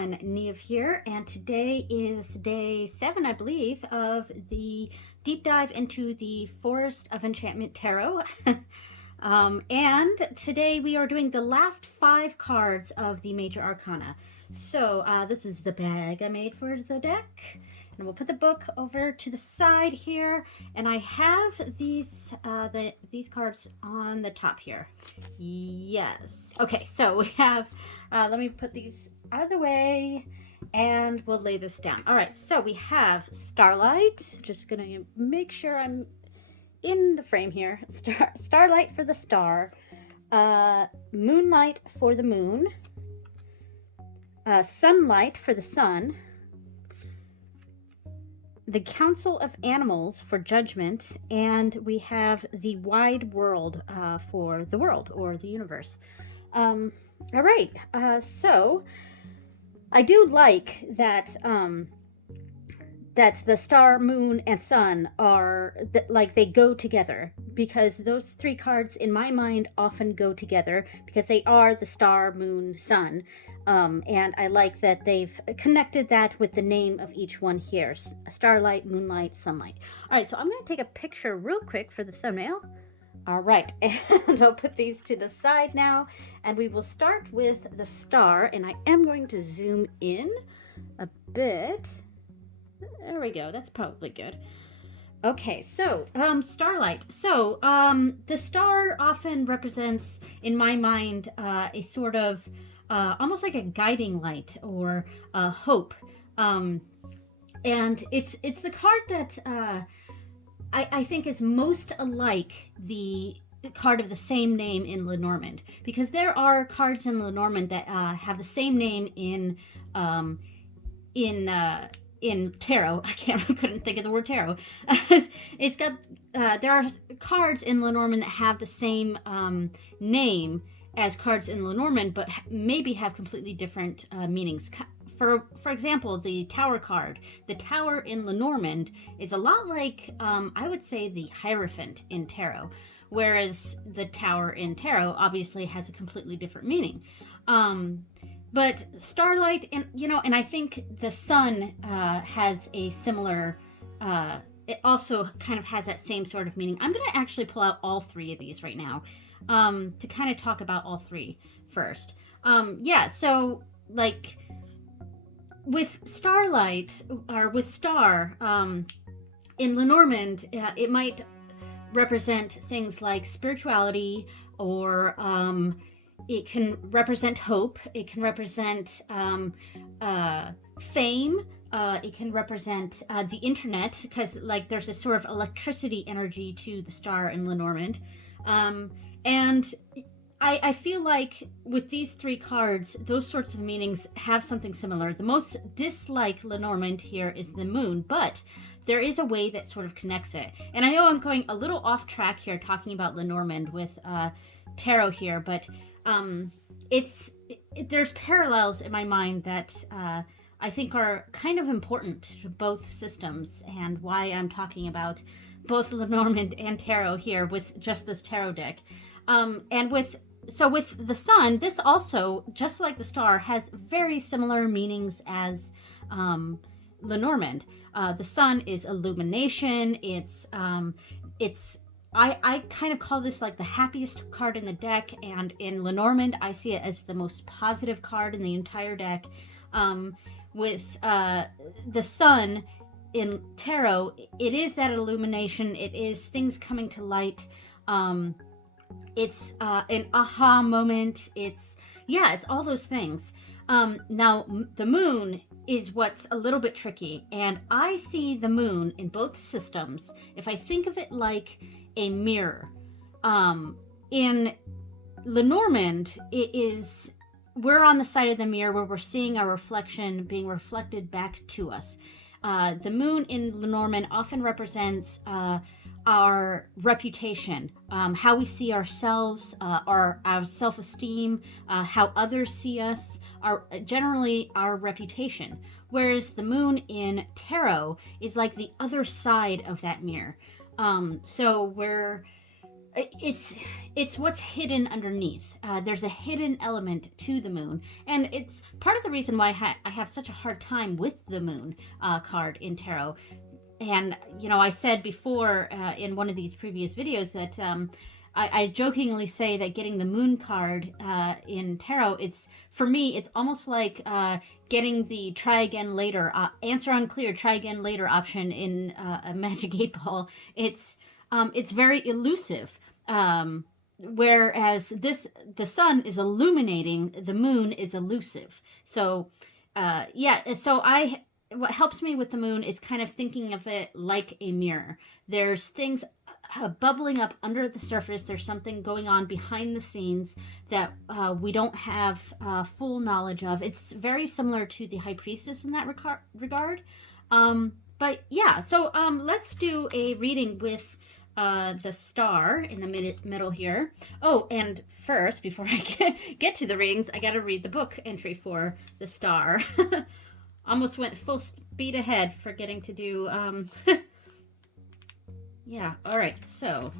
everyone, Neve here, and today is day 7, I believe, of the deep dive into the Forest of Enchantment Tarot. And today we are doing the last 5 cards of the Major Arcana. So this is the bag I made for the deck. And we'll put the book over to the side here, and I have these cards on the top here. Yes. Okay, so we have, let me put these out of the way, and we'll lay this down. All right, so we have Starlight. Just gonna make sure I'm in the frame here. Starlight for the star, Moonlight for the moon, Sunlight for the sun, the Council of Animals for judgment, and we have the Wide World for the world or the universe. All right, so I do like that that the star, moon, and sun are like they go together, because those 3 cards in my mind often go together because they are the star, moon, sun. And I like that they've connected that with the name of each one here: Starlight, Moonlight, Sunlight. All right, so I'm going to take a picture real quick for the thumbnail. All right, and I'll put these to the side now, and we will start with the star, and I am going to zoom in a bit. There we go. That's probably good. Okay, so Starlight. So the star often represents, in my mind, a sort of almost like a guiding light or hope. And it's the card that I think is most alike the card of the same name in Lenormand, because there are cards in Lenormand that have the same name in tarot. I couldn't think of the word tarot. It's got there are cards in Lenormand that have the same name as cards in Lenormand, but maybe have completely different meanings. For example, the Tower card. The Tower in Lenormand is a lot like, I would say, the Hierophant in tarot, whereas the Tower in tarot obviously has a completely different meaning. But Starlight, and I think the sun has a similar, it also kind of has that same sort of meaning. I'm going to actually pull out all 3 of these right now to kind of talk about all 3 first. Yeah, so like with Starlight, or with Star, in Lenormand, it might represent things like spirituality, or it can represent hope. It can represent fame. It can represent the internet, because like there's a sort of electricity energy to the star in Lenormand. And I feel like with these 3 cards, those sorts of meanings have something similar. The most dislike Lenormand here is the moon, but there is a way that sort of connects it. And I know I'm going a little off track here talking about Lenormand with tarot here, but there's parallels in my mind that I think are kind of important to both systems, and why I'm talking about both Lenormand and tarot here with just this tarot deck. And with the sun, this also, just like the star, has very similar meanings as Lenormand. The sun is illumination. I kind of call this like the happiest card in the deck, and in Lenormand I see it as the most positive card in the entire deck. With the sun in tarot, it is that illumination. It is things coming to light. It's an aha moment. It's all those things. Now the moon is what's a little bit tricky, and I see the moon in both systems, if I think of it like a mirror. In Lenormand, we're on the side of the mirror where we're seeing our reflection being reflected back to us. The moon in Lenormand often represents our reputation, how we see ourselves, our self-esteem, how others see us, generally our reputation. Whereas the moon in tarot is like the other side of that mirror. So it's what's hidden underneath. There's a hidden element to the moon, and it's part of the reason why I have such a hard time with the moon card in tarot. And I said before in one of these previous videos that I jokingly say that getting the moon card in tarot, it's for me, it's almost like getting the try again later, answer unclear, try again later option in a Magic 8 Ball. It's very elusive. Whereas the sun is illuminating, the moon is elusive. So, what helps me with the moon is kind of thinking of it like a mirror. There's things bubbling up under the surface. There's something going on behind the scenes that we don't have full knowledge of. It's very similar to the High Priestess in that regard. But yeah, so let's do a reading with the star in the middle here. Oh, and first, before I get to the readings, I got to read the book entry for the star. Almost went full speed ahead, forgetting to do, yeah, all right, so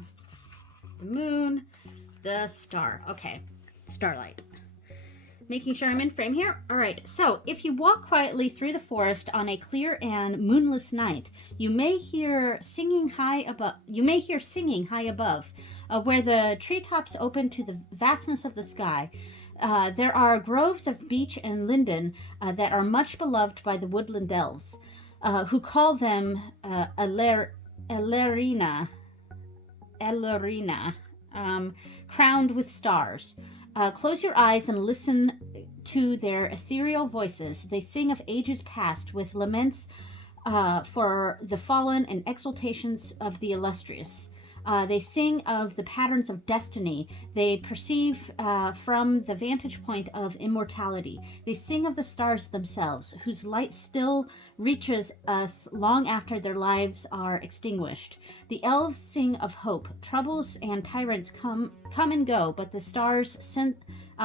the moon, the star. Okay, starlight. Making sure I'm in frame here. All right, so if you walk quietly through the forest on a clear and moonless night, you may hear singing high above. Where the treetops open to the vastness of the sky. There are groves of beech and linden that are much beloved by the woodland elves, who call them Elerina, crowned with stars. Close your eyes and listen to their ethereal voices. They sing of ages past with laments for the fallen and exaltations of the illustrious. They sing of the patterns of destiny they perceive from the vantage point of immortality. They sing of the stars themselves, whose light still reaches us long after their lives are extinguished. The elves sing of hope. Troubles and tyrants come and go, but the stars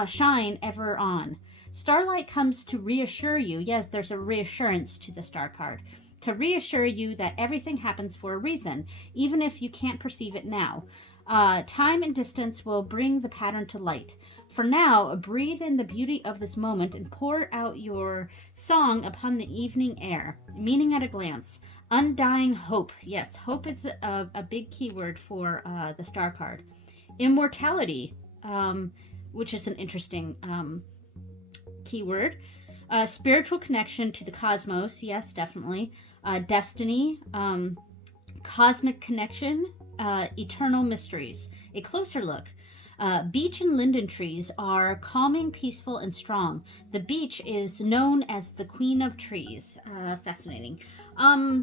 shine ever on. Starlight comes to reassure you. Yes, there's a reassurance to the star card. To reassure you that everything happens for a reason, even if you can't perceive it now. Time and distance will bring the pattern to light. For now, breathe in the beauty of this moment and pour out your song upon the evening air. Meaning at a glance. Undying hope. Yes, hope is a big keyword for the star card. Immortality, which is an interesting keyword. Spiritual connection to the cosmos. Yes, definitely. Destiny, cosmic connection, eternal mysteries. A closer look. Beech and linden trees are calming, peaceful, and strong. The beech is known as the queen of trees. Fascinating. So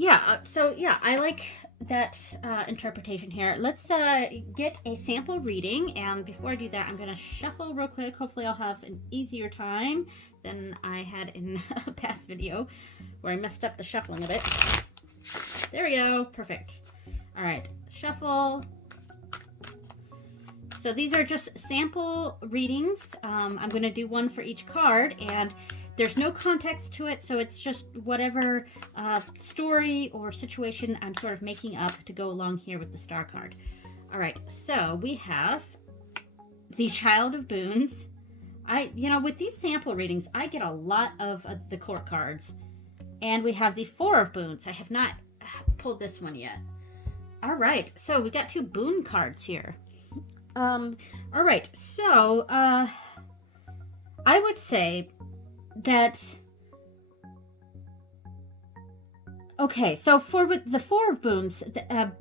I like that interpretation here. Let's get a sample reading, and before I do that, I'm going to shuffle real quick. Hopefully I'll have an easier time than I had in a past video where I messed up the shuffling a bit. There we go. Perfect. All right. Shuffle. So these are just sample readings. I'm going to do one for each card, and there's no context to it, so it's just whatever story or situation I'm sort of making up to go along here with the star card. All right, so we have the Child of Boons. With these sample readings, I get a lot of the court cards. And we have the Four of Boons. I have not pulled this one yet. All right, so we got two boon cards here. All right, so I would say that, okay, so for the Four of Boons,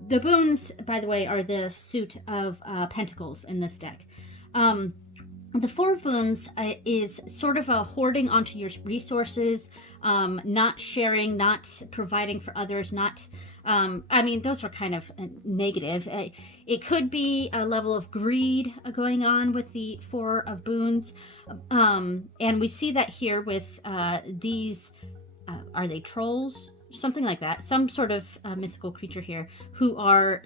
the boons, by the way, are the suit of pentacles in this deck. The Four of Boons is sort of a hoarding onto your resources, not sharing, not providing for others, not, those are kind of negative. It could be a level of greed going on with the Four of Boons. And we see that here with these, are they trolls? Something like that. Some sort of mythical creature here who are,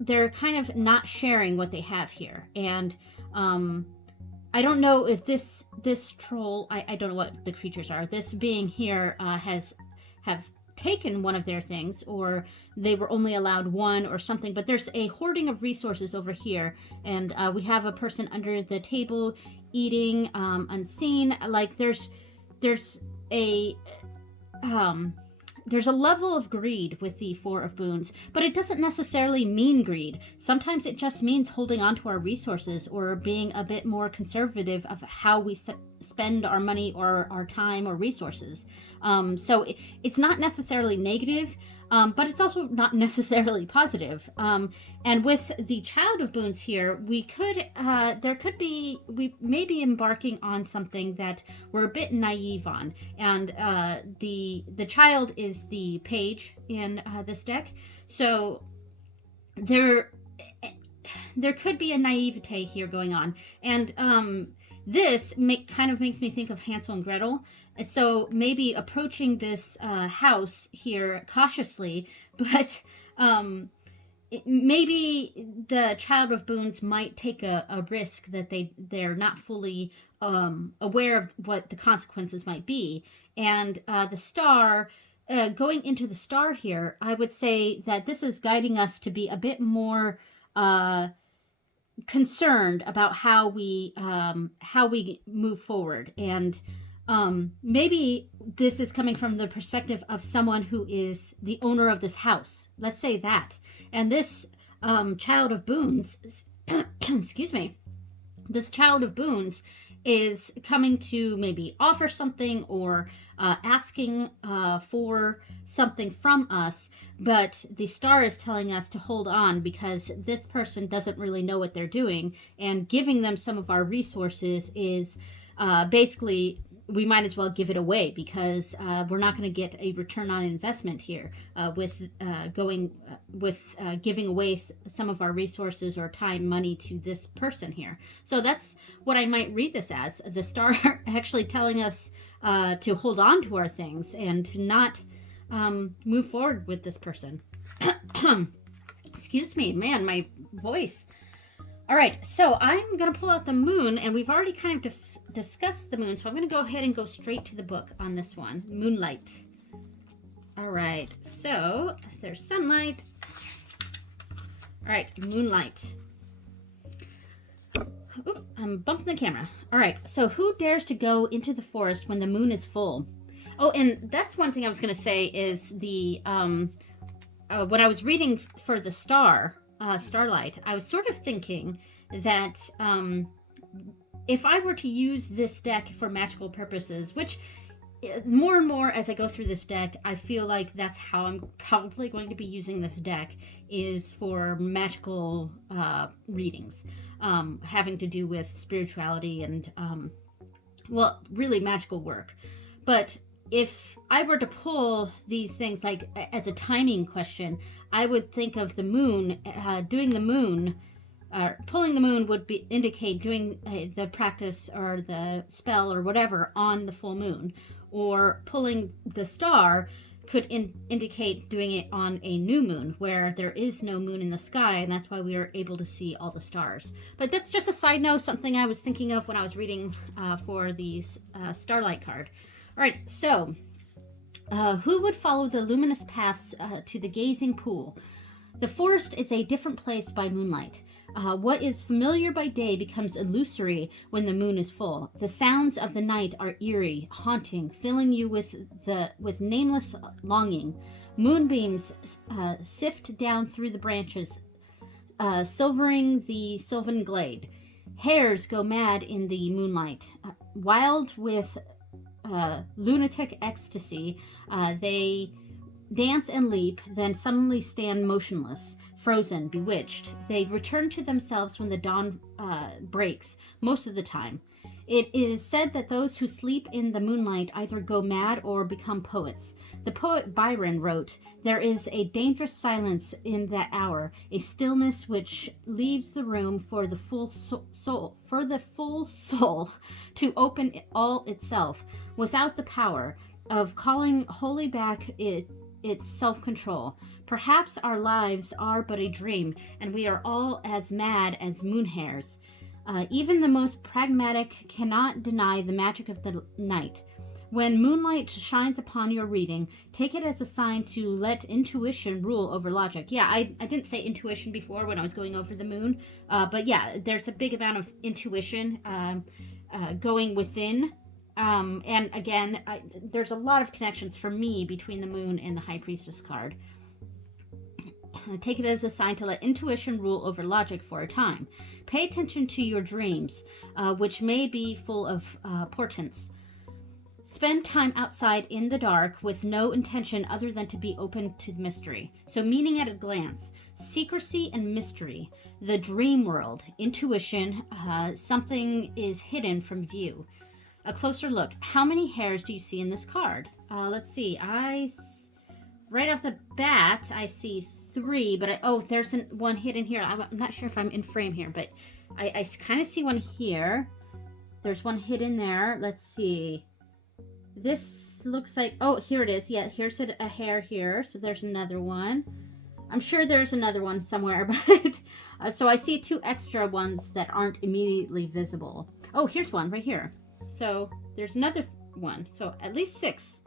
they're kind of not sharing what they have here. And I don't know if this troll, I don't know what the creatures are. This being here have taken one of their things, or they were only allowed one or something. But there's a hoarding of resources over here, and we have a person under the table eating unseen. Like there's a there's a level of greed with the Four of Boons, but it doesn't necessarily mean greed. Sometimes it just means holding on to our resources, or being a bit more conservative of how we spend our money or our time or resources. So it's not necessarily negative, but it's also not necessarily positive. And with the Child of Boons here, we may be embarking on something that we're a bit naive on. And the child is the page in this deck. So there could be a naivete here going on. And this kind of makes me think of Hansel and Gretel. So maybe approaching this house here cautiously, but maybe the Child of Boons might take a risk that they're not fully aware of what the consequences might be. And the star, going into the star here, I would say that this is guiding us to be a bit more concerned about how we move forward. And maybe this is coming from the perspective of someone who is the owner of this house. Let's say that. And this Child of Boons, excuse me, this Child of Boons is coming to maybe offer something, or asking for something from us, but the star is telling us to hold on because this person doesn't really know what they're doing, and giving them some of our resources is basically, we might as well give it away, because we're not going to get a return on investment here with giving away some of our resources or time, money to this person here. So that's what I might read this as: the star actually telling us to hold on to our things and to not move forward with this person. Excuse me, man, my voice. All right, so I'm going to pull out the moon, and we've already kind of discussed the moon, so I'm going to go ahead and go straight to the book on this one, Moonlight. All right, so there's sunlight. All right, moonlight. Oop, I'm bumping the camera. All right, so who dares to go into the forest when the moon is full? Oh, and that's one thing I was going to say is the, when I was reading for the Starlight, I was sort of thinking that if I were to use this deck for magical purposes, which more and more as I go through this deck, I feel like that's how I'm probably going to be using this deck, is for magical readings, having to do with spirituality and, well, really magical work. But if I were to pull these things like as a timing question, I would think of the moon, doing the moon, pulling the moon would indicate doing the practice or the spell or whatever on the full moon, or pulling the star could indicate doing it on a new moon where there is no moon in the sky, and that's why we are able to see all the stars. But that's just a side note, something I was thinking of when I was reading for these Starlight card. All right, so who would follow the luminous paths to the gazing pool? The forest is a different place by moonlight. What is familiar by day becomes illusory when the moon is full. The sounds of the night are eerie, haunting, filling you with nameless longing. Moonbeams sift down through the branches, silvering the sylvan glade. Hares go mad in the moonlight. Wild with lunatic ecstasy, they dance and leap, then suddenly stand motionless, frozen, bewitched. They return to themselves when the dawn breaks, most of the time. It is said that those who sleep in the moonlight either go mad or become poets. The poet Byron wrote, "There is a dangerous silence in that hour, a stillness which leaves the room for the full soul to open all itself, without the power of calling wholly back its self-control. Perhaps our lives are but a dream, and we are all as mad as moon hares. Even the most pragmatic cannot deny the magic of the night. When moonlight shines upon your reading, take it as a sign to let intuition rule over logic. Yeah, I didn't say intuition before when I was going over the moon, but yeah, there's a big amount of intuition going within. And again, there's a lot of connections for me between the moon and the High Priestess card. Take it as a sign to let intuition rule over logic for a time. Pay attention to your dreams, which may be full of portents. Spend time outside in the dark with no intention other than to be open to the mystery. So, meaning at a glance, secrecy and mystery, the dream world, intuition, something is hidden from view. A closer look. How many hairs do you see in this card? Let's see. Right off the bat, I see 3, but there's one hidden here. I'm not sure if I'm in frame here, but I kind of see one here. There's one hidden there. Let's see. This looks like, here it is. Yeah, here's a hair here. So there's another one. I'm sure there's another one somewhere, but so I see 2 extra ones that aren't immediately visible. Oh, here's one right here. So there's another one. So at least 6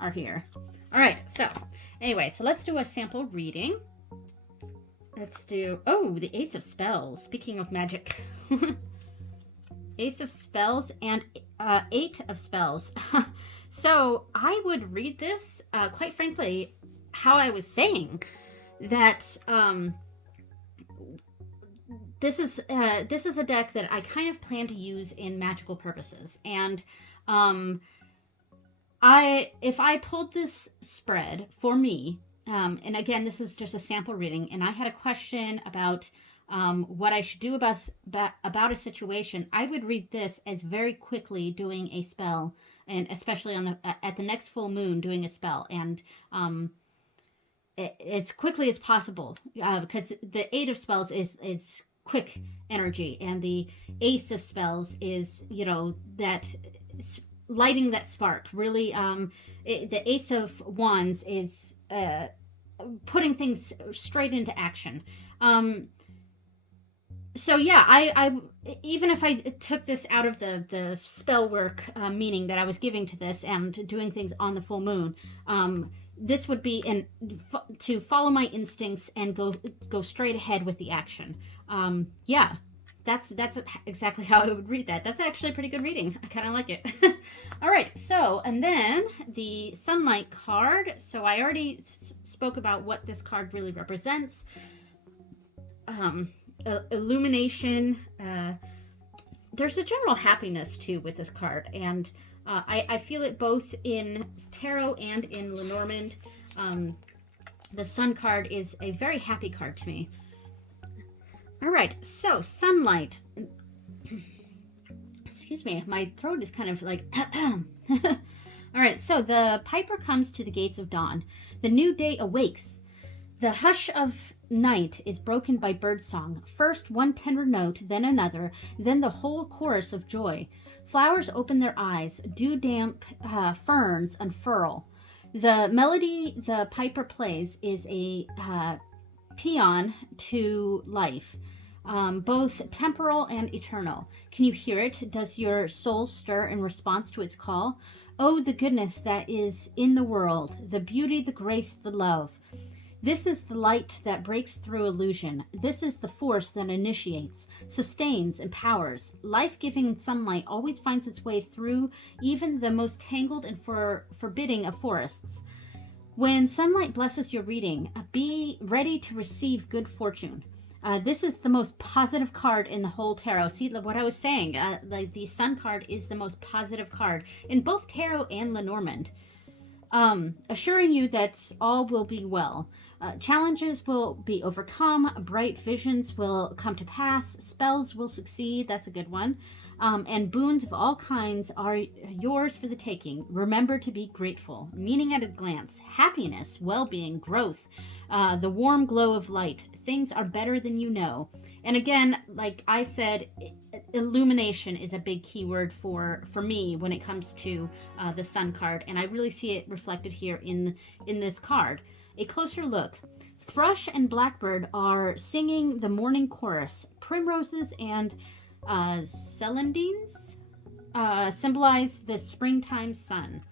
are here. All right. So anyway, so let's do a sample reading. Let's do, the Ace of Spells. Speaking of magic. Ace of Spells and 8 of Spells. So I would read this, quite frankly, how I was saying, that this is a deck that I kind of plan to use in magical purposes. And if I pulled this spread for me, and again, this is just a sample reading, and I had a question about what I should do about a situation, I would read this as very quickly doing a spell, and especially at the next full moon doing a spell, and as quickly as possible, because the 8 of Spells is quick energy, and the Ace of Spells is, that lighting that spark. Really, the Ace of Wands is putting things straight into action. So yeah, I even if I took this out of the spell work meaning that I was giving to this and doing things on the full moon, this would be to follow my instincts and go straight ahead with the action. Yeah, that's exactly how I would read that. That's actually a pretty good reading. I kind of like it. All right, so and then the Sunlight card. So I already spoke about what this card really represents. Illumination. There's a general happiness too with this card, and I feel it both in tarot and in Lenormand. The Sun card is a very happy card to me. All right, so Sunlight. Excuse me, my throat is kind of like. All right, so the piper comes to the gates of dawn. The new day awakes. The hush of night is broken by birdsong. First one tender note, then another, then the whole chorus of joy. Flowers open their eyes, dew-damp ferns unfurl. The melody the piper plays is a paean to life, both temporal and eternal. Can you hear it? Does your soul stir in response to its call? Oh, the goodness that is in the world, the beauty, the grace, the love. This is the light that breaks through illusion. This is the force that initiates, sustains, empowers. Life-giving sunlight always finds its way through even the most tangled and forbidding of forests. When sunlight blesses your reading, be ready to receive good fortune. This is the most positive card in the whole tarot. See, what I was saying, like the Sun card is the most positive card in both tarot and Lenormand. Assuring you that all will be well. Challenges will be overcome. Bright visions will come to pass. Spells will succeed. That's a good one. And boons of all kinds are yours for the taking. Remember to be grateful. Meaning at a glance. Happiness, well-being, growth, the warm glow of light. Things are better than you know. And again, like I said, illumination is a big keyword for me when it comes to the Sun card, and I really see it reflected here in this card. A closer look. Thrush and blackbird are singing the morning chorus. Primroses and celandines symbolize the springtime sun.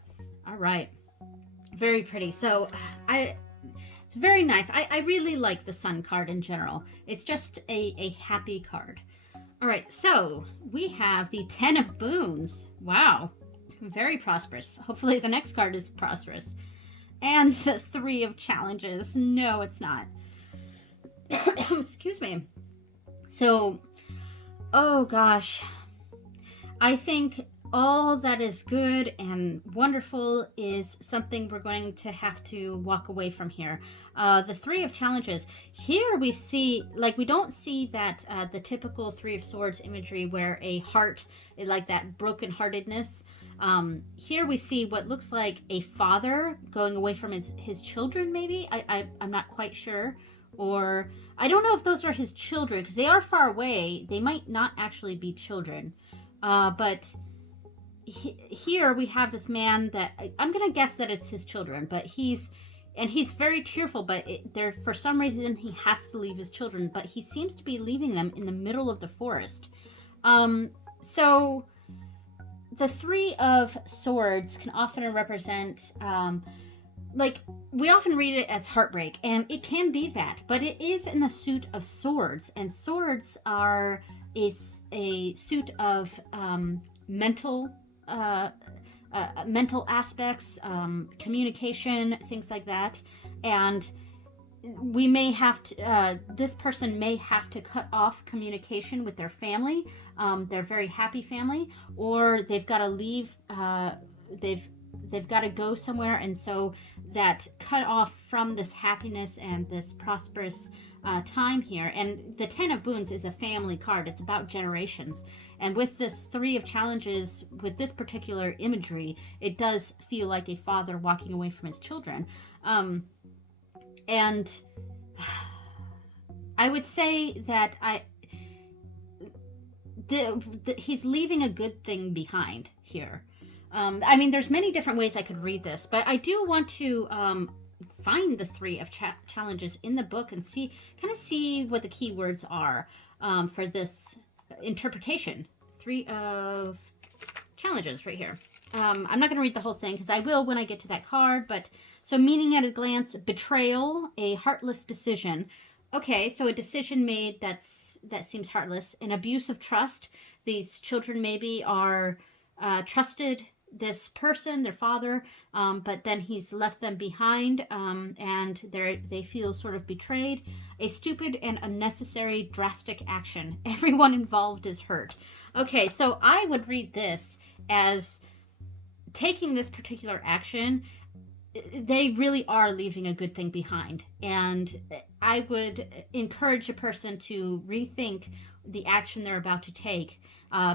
All right. Very pretty. So it's very nice. I really like the Sun card in general. It's just a happy card. All right, so we have the Ten of Boons. Wow, very prosperous. Hopefully the next card is prosperous. And the Three of Challenges. No, it's not. Excuse me. So, oh gosh. I think all that is good and wonderful is something we're going to have to walk away from here. The Three of Challenges. Here we see, like, we don't see that the typical Three of Swords imagery where a heart, like that brokenheartedness. Here we see what looks like a father going away from his children, maybe? I'm not quite sure. Or, I don't know if those are his children, because they are far away. They might not actually be children. But here we have this man that I'm gonna guess that it's his children, but he's very tearful, but there, for some reason, he has to leave his children, but he seems to be leaving them in the middle of the forest. So the Three of Swords can often represent, like, we often read it as heartbreak, and it can be that, but it is in the suit of swords, and swords are a suit of mental aspects, communication, things like that. And we may have to, this person may have to cut off communication with their family, their very happy family, or they've got to leave, they've got to go somewhere, and so that cut off from this happiness and this prosperous time here. And the Ten of Boons is a family card. It's about generations. And with this Three of Challenges, with this particular imagery, it does feel like a father walking away from his children. And I would say that he's leaving a good thing behind here. I mean, there's many different ways I could read this, but I do want to find the Three of Challenges in the book and see what the keywords are for this interpretation. Three of Challenges right here. I'm not going to read the whole thing because I will when I get to that card, but so meaning at a glance: betrayal, a heartless decision. Okay, so a decision made that seems heartless. An abuse of trust. These children maybe are trusted this person, their father, but then he's left them behind, and they feel sort of betrayed. A stupid and unnecessary drastic action. Everyone involved is hurt. Okay, so I would read this as taking this particular action, they really are leaving a good thing behind. And I would encourage a person to rethink the action they're about to take,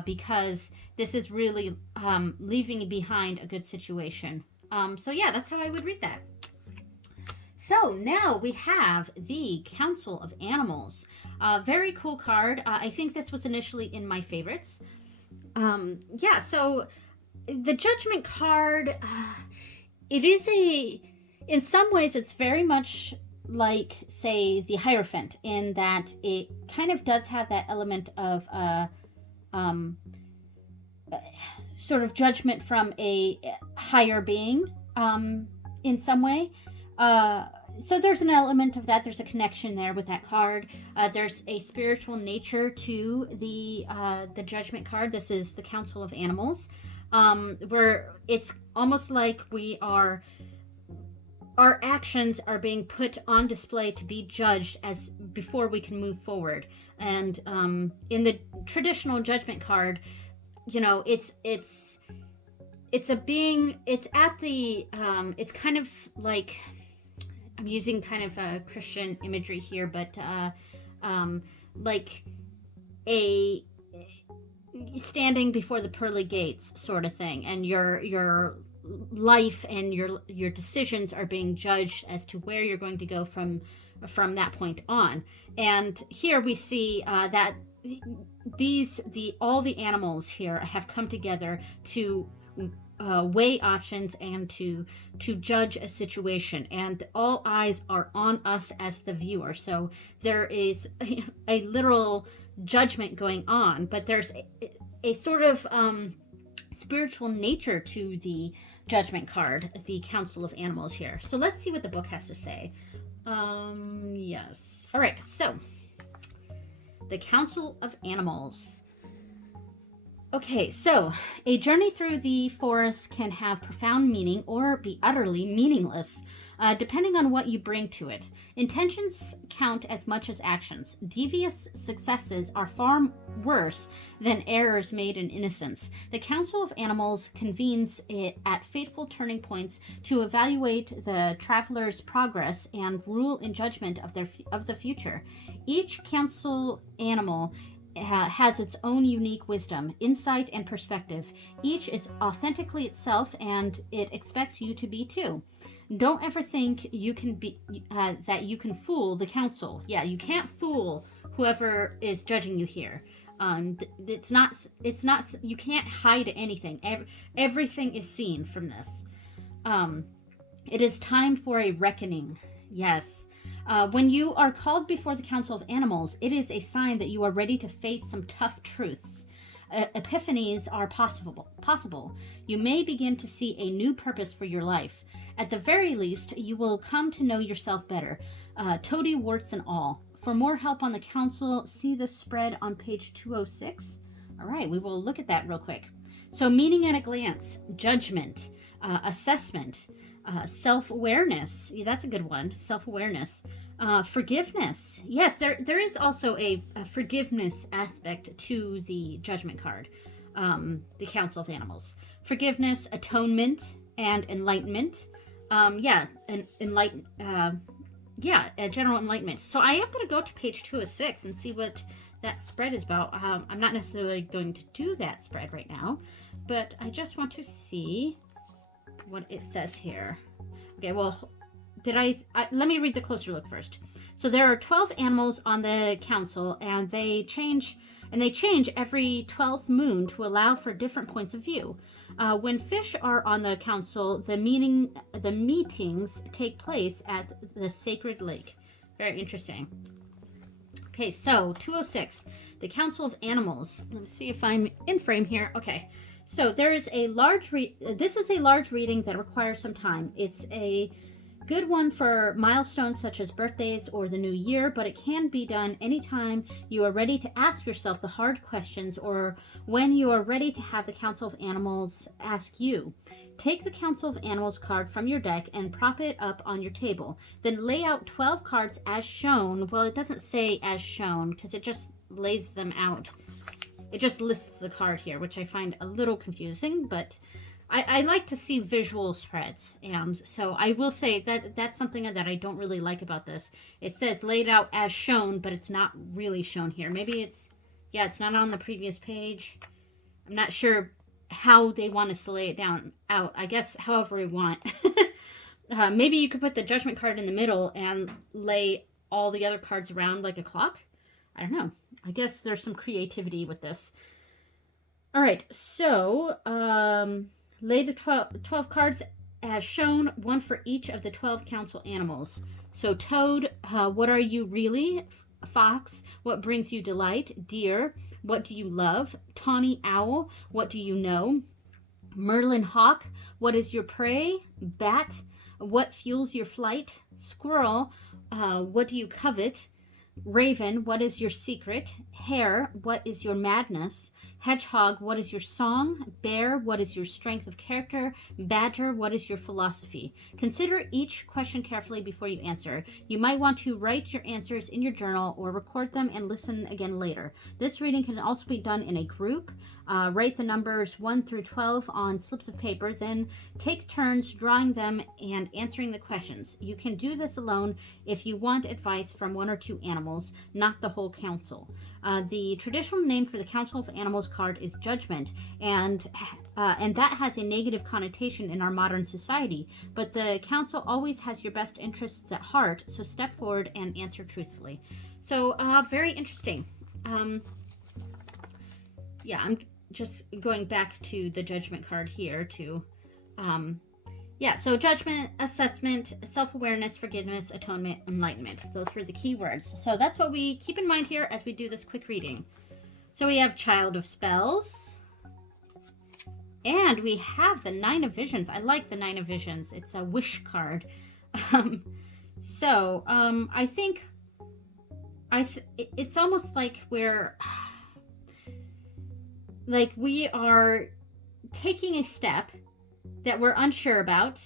because this is really leaving behind a good situation. So yeah, that's how I would read that. So now we have the Council of Animals. Very cool card. I think this was initially in my favorites. Yeah, so the Judgment card, it is in some ways, it's very much like, say, the Hierophant, in that it kind of does have that element of sort of judgment from a higher being in some way. So there's an element of that. There's a connection there with that card. There's a spiritual nature to the Judgment card. This is the Council of Animals, where it's almost like our actions are being put on display to be judged as before we can move forward. And in the traditional Judgment card, you know, it's a being. It's at the. It's kind of like, I'm using kind of a Christian imagery here, but like a standing before the pearly gates sort of thing, and your life and your decisions are being judged as to where you're going to go from that point on. And here we see that all the animals here have come together to weigh options and to judge a situation, and all eyes are on us as the viewer. So there is a literal judgment going on, but there's a sort of spiritual nature to the Judgment card, the Council of Animals here. So let's see what the book has to say. Yes. All right, so the Council of Animals. Okay, so a journey through the forest can have profound meaning or be utterly meaningless, depending on what you bring to it. Intentions count as much as actions. Devious successes are far worse than errors made in innocence. The Council of Animals convenes at fateful turning points to evaluate the traveler's progress and rule in judgment of the future. Each council animal has its own unique wisdom, insight, and perspective. Each is authentically itself, and it expects you to be too. Don't ever think you can be that you can fool the council. Yeah, you can't fool whoever is judging you here. It's not. You can't hide anything. Everything is seen from this. It is time for a reckoning. Yes. When you are called before the Council of Animals, it is a sign that you are ready to face some tough truths. Epiphanies are possible. You may begin to see a new purpose for your life. At the very least, you will come to know yourself better, toady warts and all. For more help on the Council, see the spread on page 206. All right, we will look at that real quick. So, meaning at a glance, judgment, assessment, self-awareness. Yeah, that's a good one. Self-awareness. Forgiveness. Yes, there is also a forgiveness aspect to the Judgment card. The Council of Animals. Forgiveness, atonement, and enlightenment. General enlightenment. So I am going to go to page 206 and see what that spread is about. I'm not necessarily going to do that spread right now, but I just want to see what it says here. Okay, well, let me read the closer look first. So there are 12 animals on the council, and they change every 12th moon to allow for different points of view. When fish are on the council, the meetings take place at the sacred lake. Very interesting. Okay, so 206, the Council of Animals. Let me see if I'm in frame here. Okay. So there is a this is a large reading that requires some time. It's a good one for milestones such as birthdays or the new year, but it can be done anytime you are ready to ask yourself the hard questions or when you are ready to have the Council of Animals ask you. Take the Council of Animals card from your deck and prop it up on your table. Then lay out 12 cards as shown. Well, it doesn't say as shown because it just lays them out. It just lists the card here, which I find a little confusing, but I like to see visual spreads. And so I will say that that's something that I don't really like about this. It says laid out as shown, but it's not really shown here. Maybe it's not on the previous page. I'm not sure how they want us to lay it out. I guess however we want. Maybe you could put the Judgment card in the middle and lay all the other cards around like a clock. I don't know. I guess there's some creativity with this. All right, so lay the 12 cards as shown, one for each of the 12 council animals. So toad, what are you really? Fox, what brings you delight? Deer, what do you love? Tawny owl, what do you know? Merlin hawk, what is your prey? Bat, what fuels your flight? Squirrel, what do you covet? Raven, what is your secret? Hare, what is your madness? Hedgehog, what is your song? Bear, what is your strength of character? Badger, what is your philosophy? Consider each question carefully before you answer. You might want to write your answers in your journal or record them and listen again later. This reading can also be done in a group. Write the numbers 1 through 12 on slips of paper, then take turns drawing them and answering the questions. You can do this alone if you want advice from one or two animals, not the whole council. The traditional name for the Council of Animals card is Judgment, and that has a negative connotation in our modern society, but the council always has your best interests at heart, so step forward and answer truthfully. So very interesting. I'm just going back to the Judgment card here to so judgment, assessment, self-awareness, forgiveness, atonement, enlightenment. Those were the key words. So that's what we keep in mind here as we do this quick reading. So we have Child of Spells. And we have the Nine of Visions. I like the Nine of Visions. It's a wish card. Um, I think it's almost like we are taking a step that we're unsure about,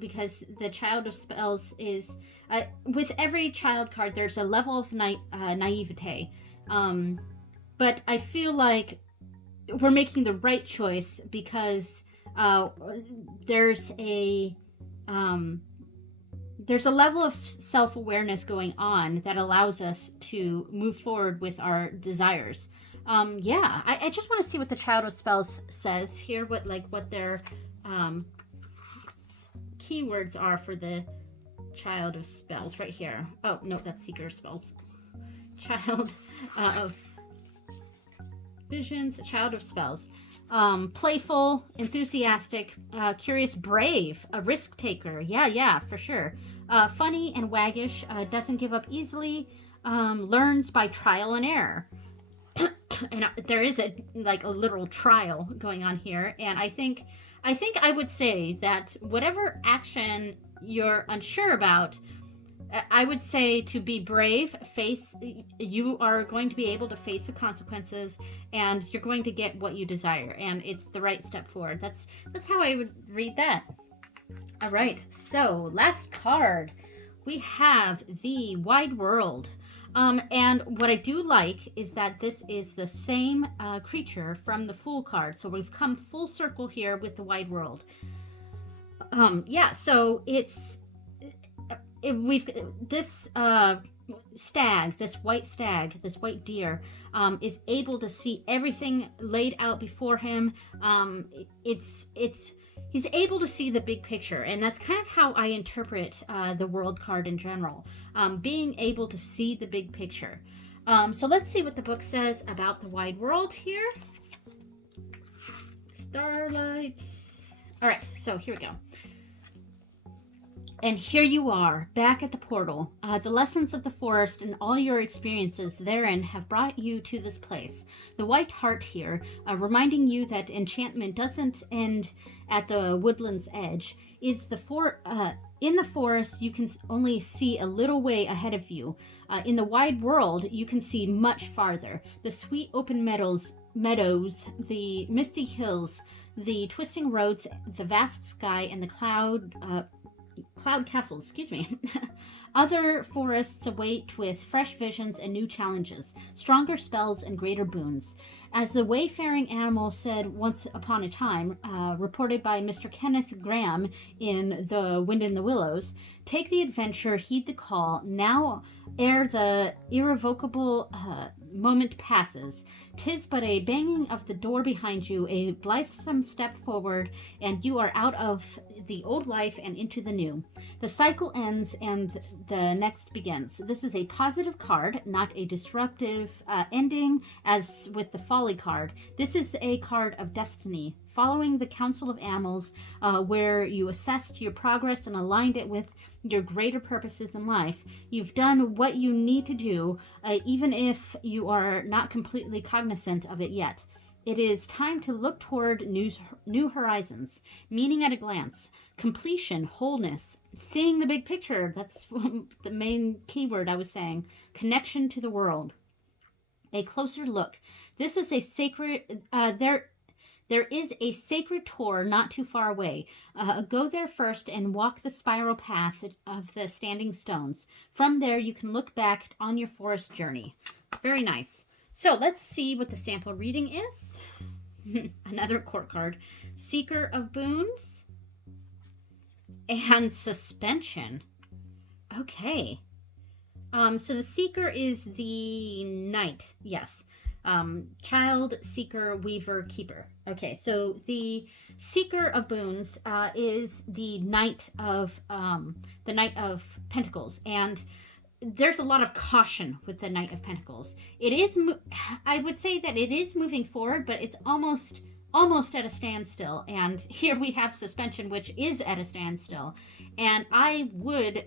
because the Child of Spells is, with every child card, there's a level of naivete. But I feel like we're making the right choice because there's a level of self-awareness going on that allows us to move forward with our desires. I just want to see what the Child of Spells says here, what their keywords are for the Child of Spells right here. Oh, no, that's Seeker of Spells. Child of Visions, Child of Spells. Playful, enthusiastic, curious, brave, a risk taker. Yeah, for sure. Funny and waggish, doesn't give up easily, learns by trial and error. And there is a literal trial going on here, and I think I would say that whatever action you're unsure about, I would say to be brave. You are going to be able to face the consequences, and you're going to get what you desire, and it's the right step forward. That's how I would read that. All right, so last card, we have the Wide World. And what I do like is that this is the same creature from the Fool card. So we've come full circle here with the Wide World. So this stag, this white deer, is able to see everything laid out before him. He's able to see the big picture, and that's kind of how I interpret the World card in general, being able to see the big picture. So let's see what the book says about the Wide World here. Starlight. All right, so here we go. And here you are, back at the portal. The lessons of the forest and all your experiences therein have brought you to this place. The white heart here, reminding you that enchantment doesn't end at the woodland's edge. In the forest, you can only see a little way ahead of you. In the wide world, you can see much farther. The sweet open meadows, the misty hills, the twisting roads, the vast sky, and the cloud castles, Other forests await with fresh visions and new challenges, stronger spells and greater boons. As the wayfaring animal said once upon a time, reported by Mr. Kenneth Graham in The Wind in the Willows, take the adventure, heed the call, now ere the irrevocable moment passes. 'Tis but a banging of the door behind you, a blithesome step forward, and you are out of the old life and into the new. The cycle ends and the next begins. This is a positive card, not a disruptive ending as with the Folly card. This is a card of destiny, following the Council of Animals, where you assessed your progress and aligned it with your greater purposes in life. You've done what you need to do, even if you are not completely cognizant of it yet. It is time to look toward new horizons, meaning at a glance, completion, wholeness, seeing the big picture. That's the main keyword I was saying. Connection to the world. A closer look. This is a sacred, there is a sacred tour not too far away. Go there first and walk the spiral path of the standing stones. From there, you can look back on your forest journey. Very nice. So let's see what the sample reading is. Another court card. Seeker of Boons and Suspension. Okay. So the Seeker is the Knight. Yes. Child, Seeker, Weaver, Keeper. Okay, so the Seeker of Boons is the Knight of Pentacles, and there's a lot of caution with the Knight of Pentacles. It is, I would say that it is moving forward, but it's almost almost at a standstill, and here we have suspension, which is at a standstill. And I would,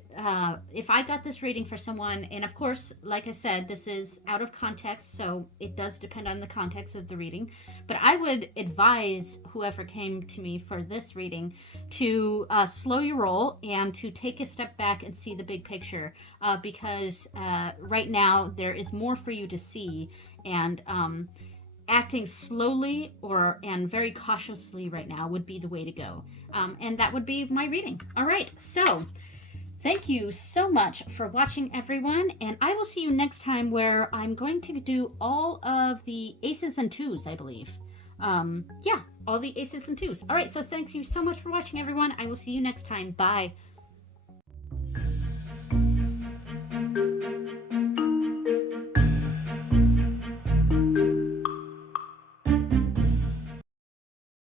if I got this reading for someone, and of course, like I said, this is out of context, so it does depend on the context of the reading, but I would advise whoever came to me for this reading to slow your roll and to take a step back and see the big picture, because right now there is more for you to see, and acting slowly and very cautiously right now would be the way to go. And that would be my reading. All right, so thank you so much for watching, everyone, and I will see you next time, where I'm going to do all of the aces and twos, I believe. Yeah, all the aces and twos. All right, so thank you so much for watching, everyone. I will see you next time. Bye.